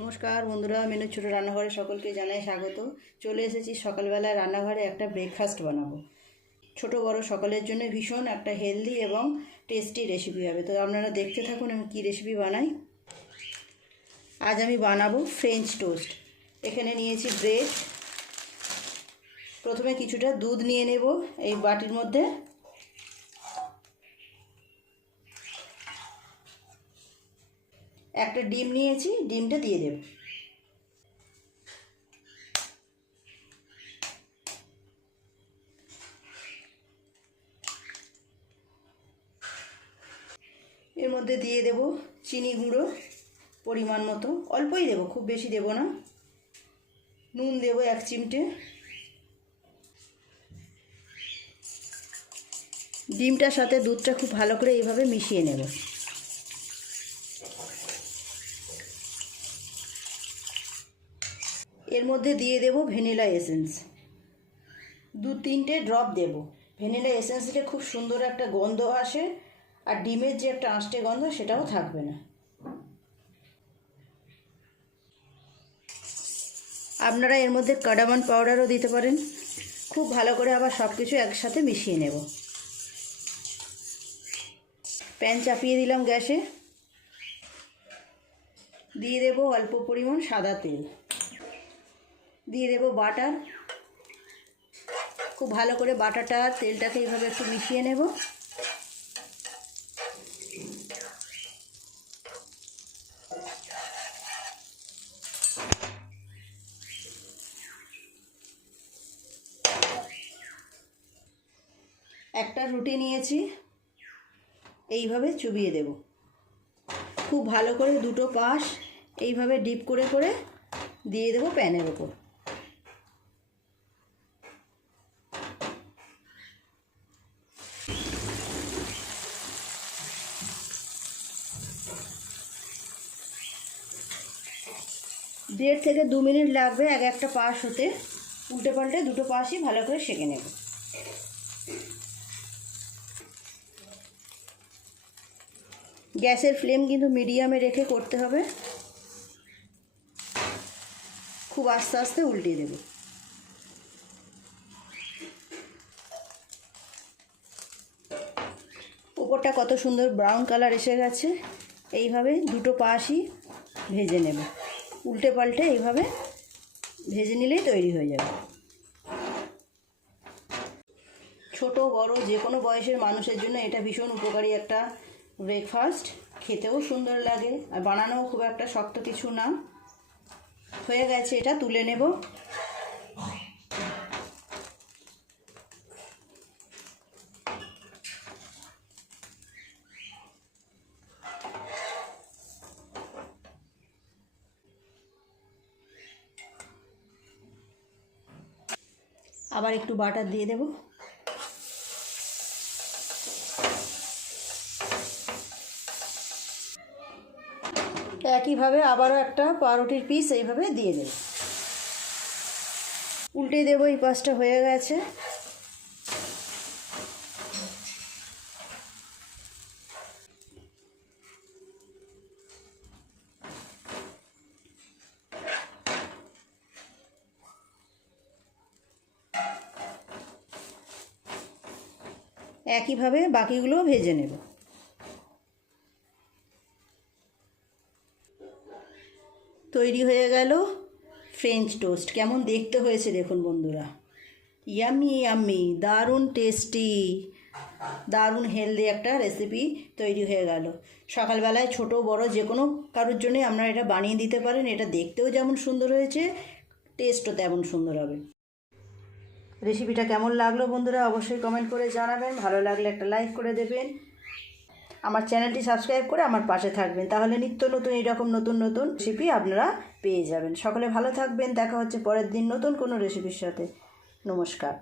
নমস্কার বন্ধুরা, মেনু ছোটো রান্নাঘরে সকলকে জানাই স্বাগত। চলে এসেছি সকালবেলায় রান্নাঘরে একটা ব্রেকফাস্ট বানাবো। ছোট বড় সকলের জন্য ভীষণ একটা হেলদি এবং টেস্টি রেসিপি হবে। তো আপনারা দেখতে থাকুন আমি কী রেসিপি বানাই। আজ আমি বানাবো ফ্রেঞ্চ টোস্ট এখানে নিয়েছি ব্রেড প্রথমে কিছুটা দুধ নিয়ে নেব এই বাটির মধ্যে। একটা ডিম নিয়েছি, ডিমটা দিয়ে দেব। এর মধ্যে দিয়ে দেব চিনি গুঁড়ো পরিমাণ মতো। অল্পই দেব, খুব বেশি দেব না। নুন দেব এক চিমটে। ডিমটার সাথে দুধটা খুব ভালো করে এইভাবে মিশিয়ে নেব। এর মধ্যে দিয়ে দেব ভ্যানিলা এসেন্স। দু তিনটে ড্রপ দেব। ভ্যানিলা এসেন্স দিলে খুব সুন্দর একটা গন্ধ আসে আর ডিমের যে একটা আঁশটে গন্ধ সেটাও থাকবে না। আপনারা এর মধ্যে কাডামন পাউডারও দিতে পারেন। খুব ভালো করে আবার সব কিছু একসাথে মিশিয়ে নেব। প্যান চাপিয়ে দিলাম গ্যাসে। দিয়ে দেবো অল্প পরিমাণ সাদা তেল। দিয়ে দেব বাটার। খুব ভালো করে বাটারটা, তেলটাকে এইভাবে একটু মিশিয়ে নেব। একটা রুটি নিয়েছি, এইভাবে চুবিয়ে দেব। খুব ভালো করে দুটো পাশ এইভাবে ডিপ করে করে দিয়ে দেবো প্যানের ওপর। দেড় থেকে দু মিনিট লাগবে এক একটা পাশ হতে। উল্টে পাল্টে দুটো পাশই ভালো করে সেঁকে নেব। গ্যাসের ফ্লেম কিন্তু মিডিয়ামে রেখে করতে হবে। খুব আস্তে আস্তে উল্টে দেব। ওপরটা কত সুন্দর ব্রাউন কালার এসে গেছে। এইভাবে দুটো পাশই ভেজে নেব। উল্টে পাল্টে এইভাবে ভেজে নিলেই তৈরি হয়ে যাবে। ছোট, বড়, যে কোনো বয়সের মানুষের জন্য এটা ভীষণ উপকারী একটা ব্রেকফাস্ট খেতেও সুন্দর লাগে আর বানানোও খুব একটা শক্ত কিছু না। হয়ে গেছে এটা, তুলে নেব। আবার একটু বাটার দিয়ে দেব। একইভাবে আবারও একটা পাউরুটির পিস এইভাবে দিয়ে দেব। উল্টে দেবো এই পাশটা হয়ে গেছে। একইভাবে বাকিগুলোও ভেজে নেব। তৈরি হয়ে গেল ফ্রেঞ্চ টোস্ট কেমন দেখতে হয়েছে দেখুন বন্ধুরা। ইয়ামি ইয়াম্মি দারুণ টেস্টি দারুণ হেলদি একটা রেসিপি তৈরি হয়ে গেল। সকালবেলায় ছোট, বড় যে কোনো কারোর জন্যই আপনারা এটা বানিয়ে দিতে পারেন। এটা দেখতেও যেমন সুন্দর হয়েছে টেস্টও তেমন সুন্দর হবে। রেসিপিটা কেমন লাগল বন্ধুরা অবশ্যই কমেন্ট করে জানাবেন। ভালো লাগলে একটা লাইক করে দেবেন। আমার চ্যানেলটি সাবস্ক্রাইব করে আমার পাশে থাকবেন। তাহলে নিত্য নতুন এরকম নতুন নতুন রেসিপি আপনারা পেয়ে যাবেন। সকলে ভালো থাকবেন। দেখা হচ্ছে পরের দিন নতুন কোনো রেসিপির সাথে। নমস্কার।